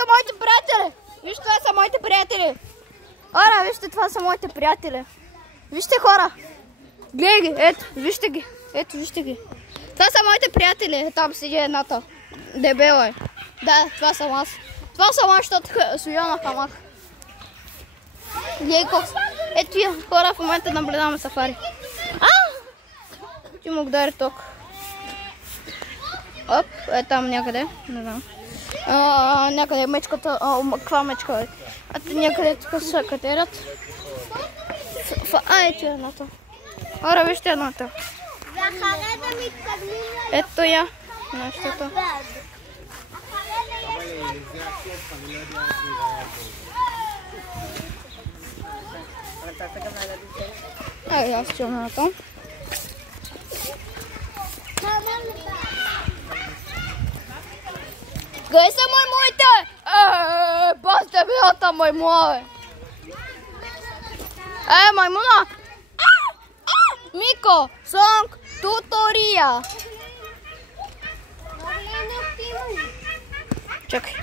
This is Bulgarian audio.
са моите приятели! Вижте, това са моите приятели! Хора, вижте, това са моите приятели! Вижте, хора! Гледай ги, ето, вижте ги! Ето, вижте ги! Това са моите приятели! Там седи едната. Дебела е. Да, това съм аз. Това съм аз, защото стоя на хамак. Гледай колко... Ето тия хора в момента наблюдаваме сафари. Ти му удари ток. Оп, е там някъде. Не знам. Някъде мечката. Каква мечка е? Някъде тук се катерят. Ето едната. Ора, вижте едната. Ето я. Нещото. Аз ще на това. Къде са маймуите? Пазите билата маймуа, бе. Маймуна! Мико, сонг, тутория. Чакай.